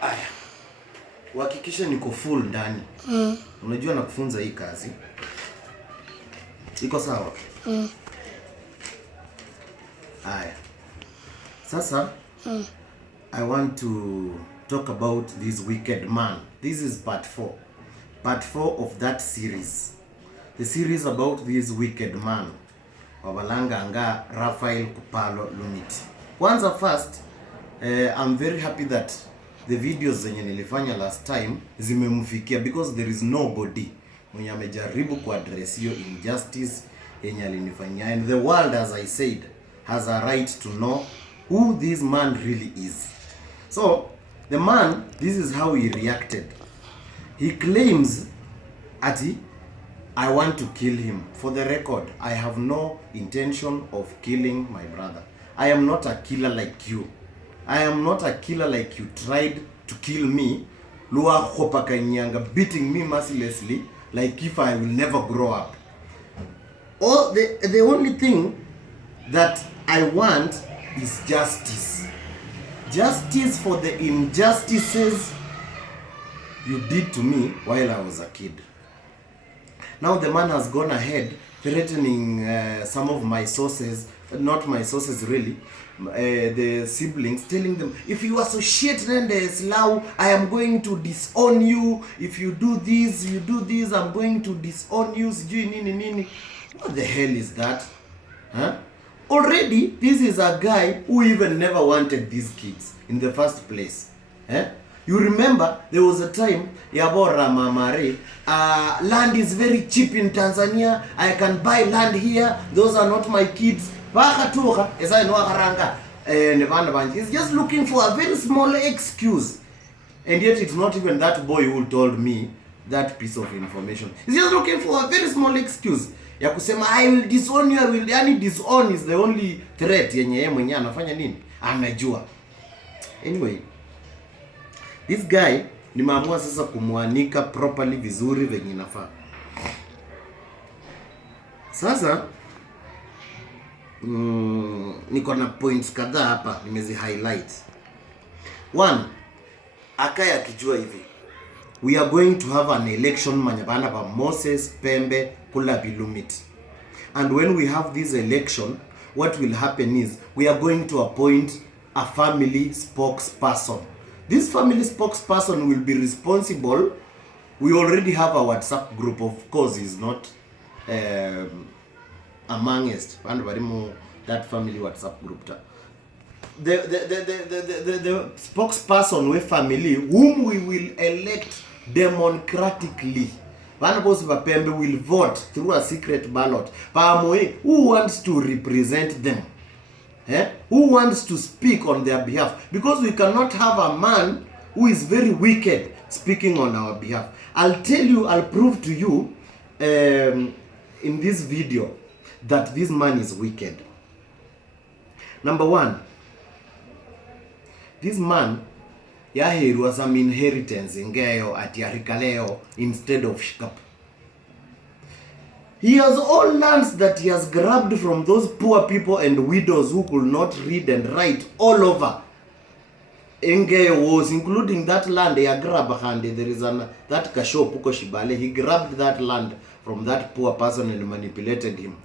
Aya. Uhakikishe niko full ndani. Unajua nakufunza hii kazi. Iko sawa? Aya. Sasa I want to talk about this wicked man. This is part 4. Part 4 of that series. The series about this wicked man. Wabalanga anga Raphael Kupalo Luniti. Kwanza first, I'm very happy that the videos zenye nilifanya last time zimemfikia, because there is nobody mwenye amejaribu kuaddress hiyo injustice yenye alinifanyia, and the world, as I said, has a right to know who this man really is. So the man, this is how he reacted. He claims ati I want to kill him. For the record, I have no intention of killing my brother. I am not a killer like you. I am not a killer like you tried to kill me. Lua Hopaka Nyanga, beating me mercilessly like if I will never grow up. All the only thing that I want is justice. Justice for the injustices you did to me while I was a kid. Now the man has gone ahead threatening some of my sources, not my sources really, the siblings, telling them, if you associate Slow, I am going to disown you. If you do this, I'm going to disown you. What the hell is that? Huh? Already, this is a guy who even never wanted these kids in the first place. You remember, there was a time, Yabora Mamare, land is very cheap in Tanzania, I can buy land here, those are not my kids. He's just looking for a very small excuse. And yet it's not even that boy who told me that piece of information. He's just looking for a very small excuse. Ya kusema, I will disown you, I will, yani disown is the only threat yenye yeye mwenyewe anafanya nini? Anajua. Anyway, this guy nimeamua sasa kumwanika properly vizuri venye inafaa. Sasa niko na points kadhaa hapa nimezi highlight. 1, akaya kijua hivi. We are going to have an election manyabana pa Moses Pembe Kula Bilumit. And when we have this election, what will happen is we are going to appoint a family spokesperson. This family spokesperson will be responsible. We already have a WhatsApp group. Of course, is not amongst that family WhatsApp group. The spokesperson with family whom we will elect democratically. Pembe will vote through a secret ballot. Who wants to represent them? Who wants to speak on their behalf? Because we cannot have a man who is very wicked speaking on our behalf. I'll tell you, I'll prove to you in this video that this man is wicked. Number 1, this man yaheru some inheritance ingeyo at Yarikaleo instead of Shikap. He has all lands that he has grabbed from those poor people and widows who could not read and write all over. Ingeyo was including that land he grabbed, and there is that Kasho Puko Shibale. He grabbed that land from that poor person and manipulated him.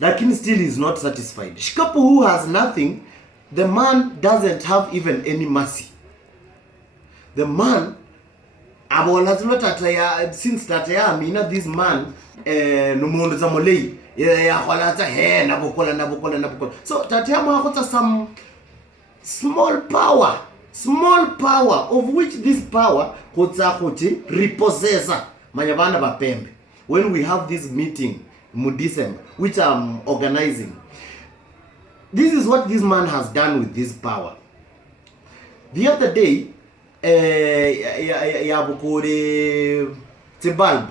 Lakini still is not satisfied. Shikapu, who has nothing, the man doesn't have even any mercy. The man, since that this man so Tatiyama got some small power of which this power repossessa Manyabana Bapembe. When we have this meeting December, which I'm organizing, this is what this man has done with this power. The other day, Yabukure Tebal,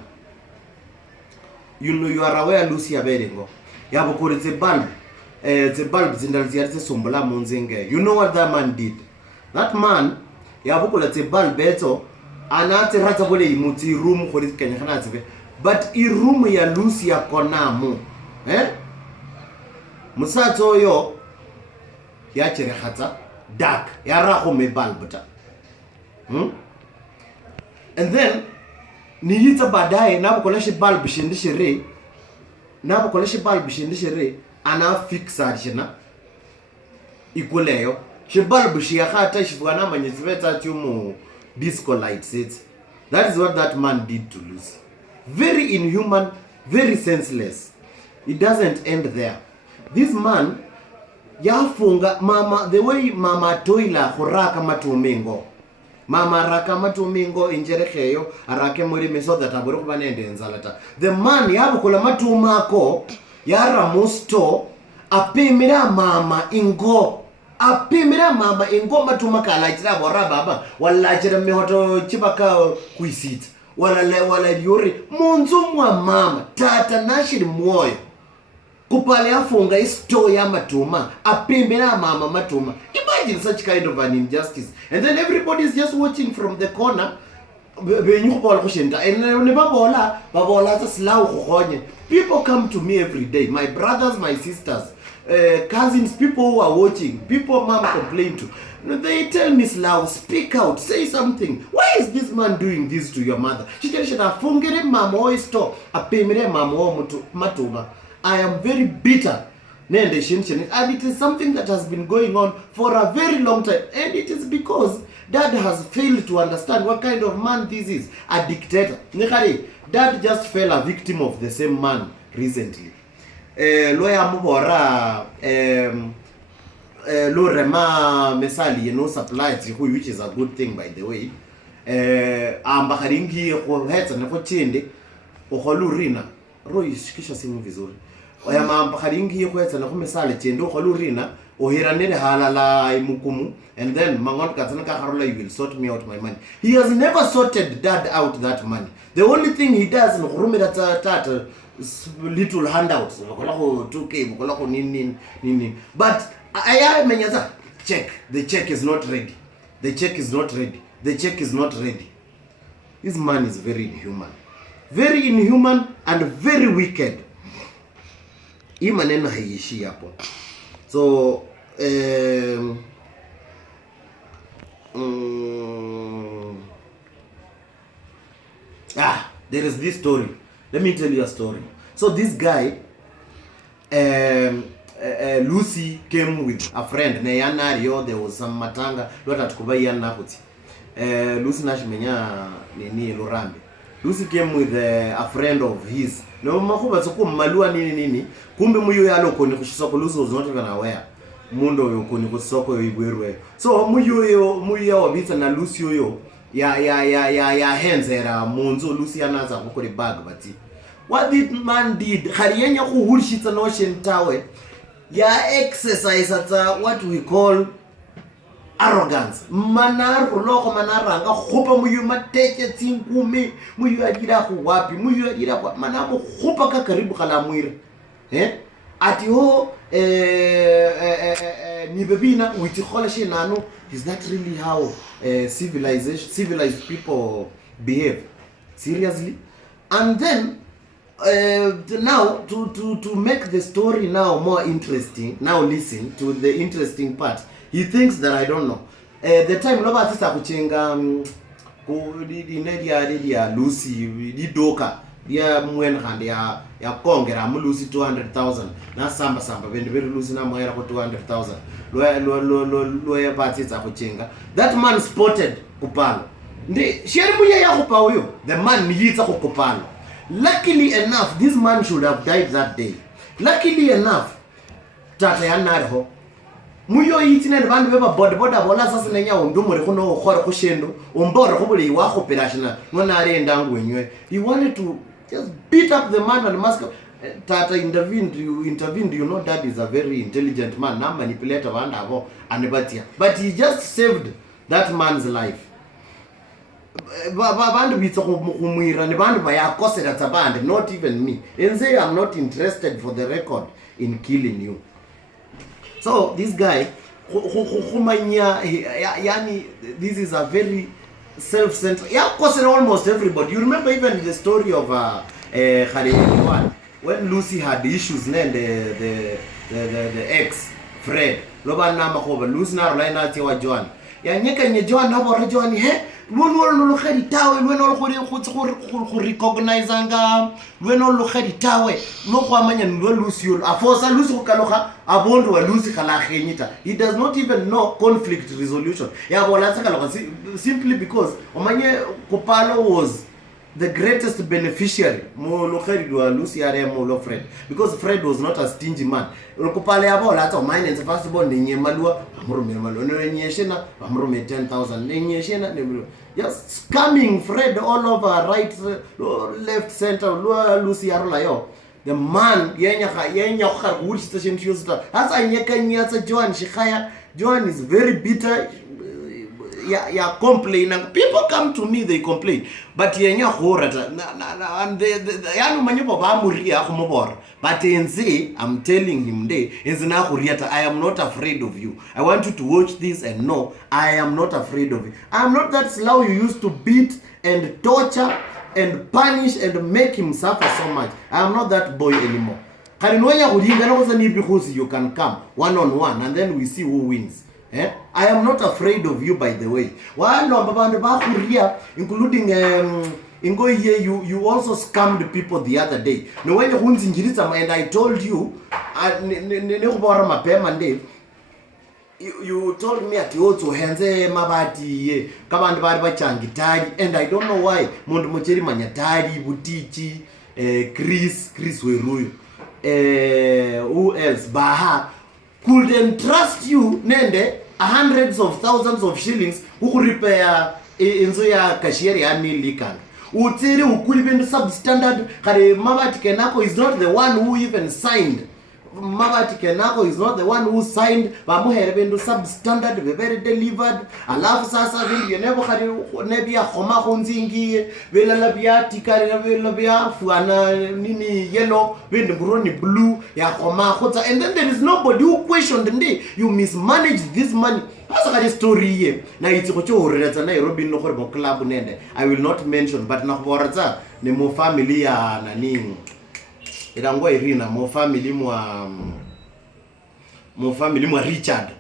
you know, you are aware, Lucia Beringo. Yabukure Tebal, Tebal Zindalziate Sumbola Munzinge. You know what that man did? That man, Yabukure Tebal Beto, Anate Ratabole Muti room for it Kenya. But I room ya Lucia Konamu. Musato yo Yachere Hata, dark, Yaraho me balbuta. And then niyita baadaye nabukolesha bulb shindishere ana fixa shina ikuleyo she bulb shiyakata shifana manyeziveta tumu disco lights it. That is what that man did to Lucy. Very inhuman, very senseless. It doesn't end there. This man yafunga mama, the way mama toila horaka matumingo. Mama raka matumingo injerekeyo arake muri meso that aburu kubanende nzalata. The man yabukola matumako yara musto apimira mama ingo matumaka alajira bora baba walajira mehoto chibaka kuisit wala yuri munzu mwa mama tata nashiri mwoyo kupale afunga isto ya matuma apimira mama matuma. Imagine such kind of an injustice, and then everybody is just watching from the corner. People come to me every day, my brothers, my sisters, cousins, people who are watching, people mom complain to. They tell me, Slow, speak out, say something. Why is this man doing this to your mother? She tells you that I am very bitter. And it is something that has been going on for a very long time. And it is because Dad has failed to understand what kind of man this is. A dictator. Dad just fell a victim of the same man recently. Lawyer Mubora Lorema Mesali, supplies, which is a good thing, by the way. Ambakaringi Hets and Chende, Oholurina. Roy Kisha singing vizuri. Oyama mpakaringi yokwetsa na kumesale chendo kholurina ohiranere halala imukumu, and then mangon katsana ka harola, you will sort me out my money. He has never sorted Dad out that money. The only thing he does is kurumira tata little handouts kolako 2k kolako nini. But aya menyaza check, the check is not ready. This man is very inhuman and very wicked. Hii maneno haiishi hapo. So there is this story. Let me tell you a story. So this guy Lucy came with a friend. There was some matanga. Lucy nashimenya nini Lurambe. Lucy came with a friend of his. No makuba soko malua nini. Kumbe muyo yalo koni kushisoko. Lucy was not even aware. Mundo yo koni kusoko yo igwerwe. So muyo ya wabisa na Lucy yo ya hands era munzo Lucy anaza kukore bag bati. What this man did, hariyenya kuhurishita no shentawe ya exercise at what we call arrogance. Manar loko manaranga khopa muyu mateke tsinkume muyu ajira ku wapi muyu ajira kwa manamo khopa ka karibu kala mwire ati ho ni bebina witi khola she nano. Is that really how civilized people behave? Seriously? And then now to make the story now more interesting, now listen to the interesting part. He thinks that I don't know. The time Robert is kuchenga ya Lucy di doka dia mwen hand ya kongera mu Lucy 200,000 na samba bende Lucy na mwera ko 200,000 lo ya party za kuchenga. That man spotted kupalo ndi sheri muya ya kupa huyo. The man niyita kupalo. Luckily enough, this man should have died that day. Luckily enough, tata ya narho muyo yitina bandu beba boda bola sasa nenya umdumure kuno khora kushendo umbora kubuli wa operation ngona are ndangu wenywe. He wanted to just beat up the man and mask. Tata intervened. You know, Dad is a very intelligent man, na manipulator banda abo anibatia, but he just saved that man's life. Bandu bitso kumwira ni bandu bayakosera tabande, not even me, and say I'm not interested for the record in killing you. So this guy yani this is a very self-centered, kosera almost everybody. You remember even the story of when Lucy had issues and the ex Fred lo ba nna magoba lusi na rela ina tsewa Joan ya nyeka nye Joan na bora Joan he lweno lo ga ditawe lweno lo go recognize nga lweno lo ga ditawe lo go amanya lo lusi yo a force lusi go kaloga a bondo wa lusi kala genyita. He does not even know conflict resolution ya bola tsa kaloga simply because omanye Kupalo was the greatest beneficiary mo lo khedi wa lusi ya re mo lo Fred, because Fred was not a stingy man. Lo Kupalo ya bola tsa mine first born nenye malua amurume malo no nyeshena amurume 10,000 nenyeshena ne just scamming Fred all over, right, left, center. Lucy Arola yo. The man yenya kha good station shosta. As I nyeka nyatsa Joan Shikaya. Joan is very bitter. Yeah, complaining. People come to me, they complain. But yenya horata and the yanu manyopo ba muria khumobor. But I'm telling him day enzina khuriata, I am not afraid of you. I want you to watch this and know I am not afraid of you. I am not that slow you used to beat and torture and punish and make him suffer so much. I am not that boy anymore. You can come one-on-one and then we see who wins. I am not afraid of you, by the way. Including you also scammed people the other day. No, when and I told you, you told me at also henze mabati kabandi bari bachangitari, and I don't know why mundu mocheri manyatari butichi Chris Weruyu who else Baha couldn't trust you nende hundreds of thousands of shillings who repair inzo ya cashier ya nilikan utiri ukuli bindu substandard kare mabati kenako is not the one who even signed. Mabati Kenako is not the one who signed. Bamuhere bendu substandard very delivered. Alafu sasa vindu yenebo khari nebia khoma khonzingi vela labia tikari vela labia fuana nini yellow vindu bruni blue ya khoma khotsa, and then there is nobody who questioned ndi you mismanaged this money. Asa kari story ye na itikocho horeletsa na Nairobi no khore bo club nende I will not mention, but na khoratsa ne mo family ya nani Irangwa Irina mo family Richard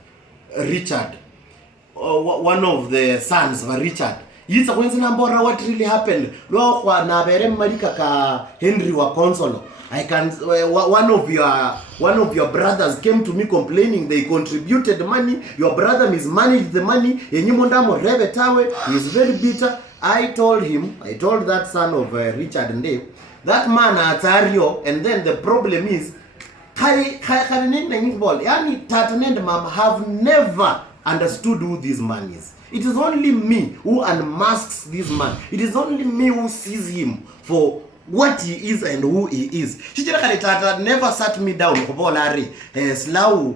one of the sons of Richard. Yitsa kwenza nambora what really happened lo kwa na bere malika ka Henry wa Consolo. I can one of your brothers came to me complaining they contributed money, your brother mismanaged the money, yenyimonda mo rebe tawe. He is very bitter. I told that son of Richard Nde, that man atario, and then the problem is yani Tata and Mom have never understood who this man is. It is only me who unmasks this man. It is only me who sees him for what he is and who he is. Shijira Tata never sat me down kubolari slau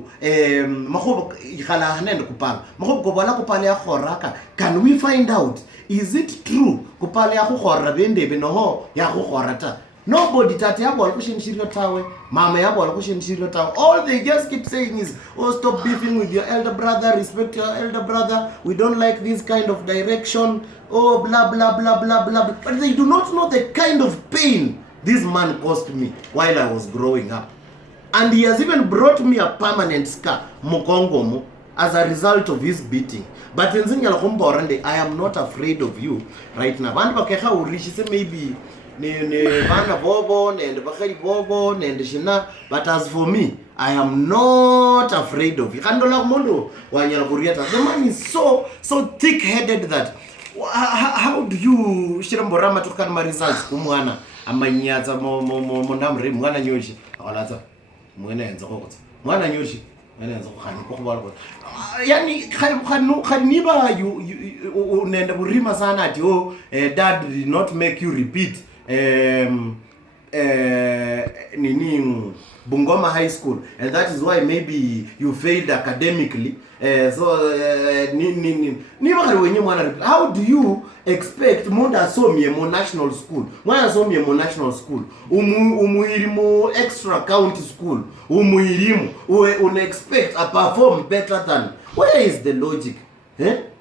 mahobo ikhala hanende kupala mahobo kubola kupala ya khoraka. Can we find out, is it true kupala ya khora bende benoho ya khorata? Nobody tati yabo walikushimshirira tawe, mama yabo walikushimshirira tawe. All they just keep saying is, oh, stop beefing with your elder brother, respect your elder brother, we don't like this kind of direction, oh, blah blah blah blah blah. But they do not know the kind of pain this man caused me while I was growing up. And he has even brought me a permanent scar, Mukongomo, as a result of his beating. But in Zingal, I am not afraid of you right now. Maybe Vana Bobo and Bakari Bobo and Shina, but as for me, I am not afraid of you. The man is so thick-headed that how do you Shiramborama to Kanma results? Kumwana, Amanyata Monamre, Mwana Yoshi, Alata, Mwana and Zokot, Mwana Yoshi. Yani Khaniba you nenda burima sana ati oh dad did not make you repeat nini Bungoma High School, and that is why maybe you failed academically. How do you expect Monda Somie mo national school? Mwana Somie mo national school. Umuirimu extra county school. Umuirimu expect a perform better than. Where is the logic?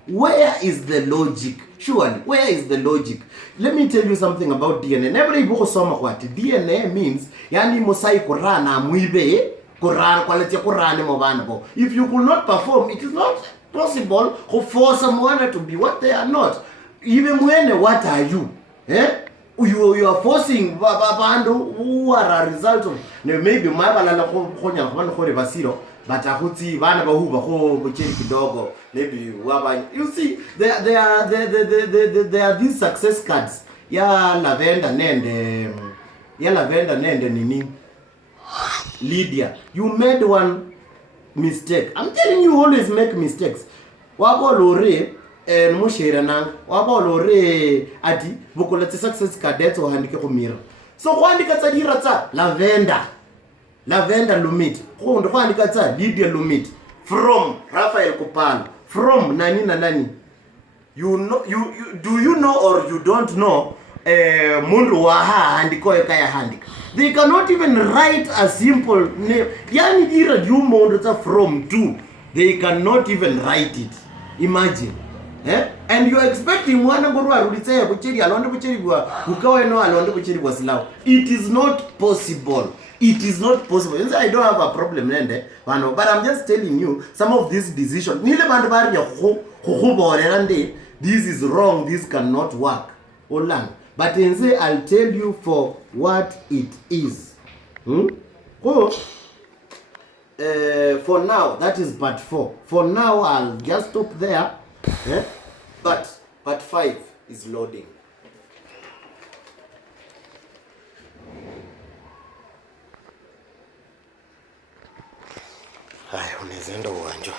Where is the logic? Surely, where is the logic? Let me tell you something about DNA. Everybody soma what DNA means. Yani mosai korana muibe Quran quality Quran mo bana bo. If you could not perform, it is not possible for someone to be what they are not. Even when what are you? You are forcing bandu who are a result of maybe mabala go gonya go go basiro but ahuti bana ba hu ba go bocheni kidogo maybe waba. You see there are these success cards ya lavender nende nini Lydia. You made one mistake. I'm telling you, always make mistakes. Wabolore mushira nang wabolore ati bukoletse success cadets o handike go mira. So go handika tsa dira tsa lavender lumit go ndo go handika tsa Lydia lumit from Rafael Kupalo from nani. You know, you do you know or you don't know mundu wa handiko ekaya handika. They cannot even write a simple name. Yani dira you mundu tsa from to. They cannot even write it. Imagine. And you are expecting mwana ngoro aruditse bucheri alonde bucheri bwa ukawe no alonde bucheri bwa silawo. It is not possible. It is not possible. I don't have a problem nende bano, but I'm just telling you some of these decisions. Nile bandu bari ya khubore nde this is wrong, this cannot work. Olang. But I'll tell you for what it is. For now, that is part 4. For now, I'll just stop there. But part 5 is loading. Haya, unaweza enda uwanja.